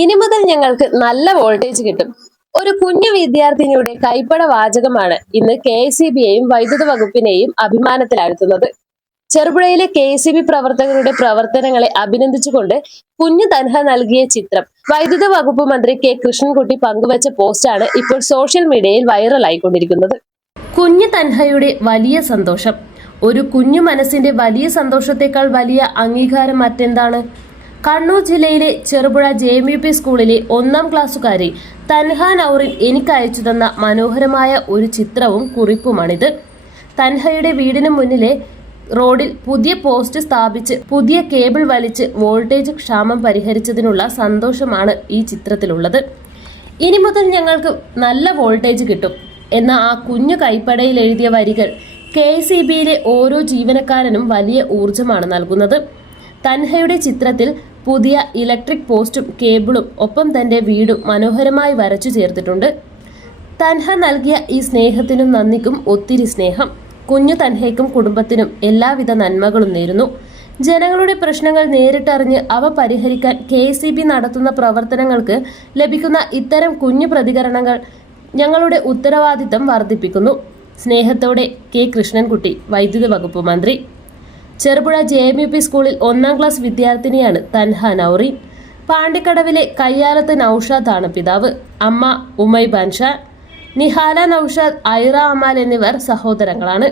ഇനി മുതൽ ഞങ്ങൾക്ക് നല്ല വോൾട്ടേജ് കിട്ടും. ഒരു കുഞ്ഞു വിദ്യാർത്ഥിനിയുടെ കൈപ്പട വാചകമാണ് ഇന്ന് KSEBയെയും വൈദ്യുത വകുപ്പിനെയും അഭിമാനത്തിലാഴ്ത്തുന്നത്. ചെറുപുഴയിലെ KSEB പ്രവർത്തകരുടെ പ്രവർത്തനങ്ങളെ അഭിനന്ദിച്ചുകൊണ്ട് കുഞ്ഞു തൻഹ നൽകിയ ചിത്രം വൈദ്യുത വകുപ്പ് മന്ത്രി K കൃഷ്ണൻകുട്ടി പങ്കുവച്ച പോസ്റ്റാണ് ഇപ്പോൾ സോഷ്യൽ മീഡിയയിൽ വൈറലായിക്കൊണ്ടിരിക്കുന്നത്. കുഞ്ഞു തൻഹയുടെ വലിയ സന്തോഷം. ഒരു കുഞ്ഞു മനസ്സിന്റെ വലിയ സന്തോഷത്തെക്കാൾ വലിയ അംഗീകാരം മറ്റെന്താണ്? കണ്ണൂർ ജില്ലയിലെ ചെറുപുഴ JMUP സ്കൂളിലെ 1ാം ക്ലാസ്സുകാരി തൻഹ നൗറിൻ എനിക്ക് അയച്ചു തന്ന മനോഹരമായ ഒരു ചിത്രവും കുറിപ്പുമാണിത്. തൻഹയുടെ വീടിന് മുന്നിലെ റോഡിൽ പുതിയ പോസ്റ്റ് സ്ഥാപിച്ച് പുതിയ കേബിൾ വലിച്ച് വോൾട്ടേജ് ക്ഷാമം പരിഹരിച്ചതിനുള്ള സന്തോഷമാണ് ഈ ചിത്രത്തിലുള്ളത്. ഇനി മുതൽ ഞങ്ങൾക്ക് നല്ല വോൾട്ടേജ് കിട്ടും എന്ന ആ കുഞ്ഞു കൈപ്പടയിൽ എഴുതിയ വരികൾ KSEBയിലെ ഓരോ ജീവനക്കാരനും വലിയ ഊർജമാണ് നൽകുന്നത്. തൻഹയുടെ ചിത്രത്തിൽ പുതിയ ഇലക്ട്രിക് പോസ്റ്റും കേബിളും ഒപ്പം തന്റെ വീടും മനോഹരമായി വരച്ചു ചേർത്തിട്ടുണ്ട്. തൻഹ നൽകിയ ഈ സ്നേഹത്തിനും നന്ദിക്കും ഒത്തിരി സ്നേഹം. കുഞ്ഞു തൻഹയ്ക്കും കുടുംബത്തിനും എല്ലാവിധ നന്മകളും നേരുന്നു. ജനങ്ങളുടെ പ്രശ്നങ്ങൾ നേരിട്ടറിഞ്ഞ് അവ പരിഹരിക്കാൻ KSEB നടത്തുന്ന പ്രവർത്തനങ്ങൾക്ക് ലഭിക്കുന്ന ഇത്തരം കുഞ്ഞു പ്രതികരണങ്ങൾ ഞങ്ങളുടെ ഉത്തരവാദിത്തം വർദ്ധിപ്പിക്കുന്നു. സ്നേഹത്തോടെ K കൃഷ്ണൻകുട്ടി, വൈദ്യുത വകുപ്പ് മന്ത്രി. ചെറുപുഴ JMUP സ്കൂളിൽ 1ാം ക്ലാസ് വിദ്യാർത്ഥിനിയാണ് തൻഹ നൗറിൻ. പാണ്ടിക്കടവിലെ കയ്യാലത്ത് നൌഷാദ് ആണ് പിതാവ്. അമ്മ ഉമൈ ബാൻഷ. നിഹാല നൌഷാദ്, ഐറ അമാൽ എന്നിവർ സഹോദരങ്ങളാണ്.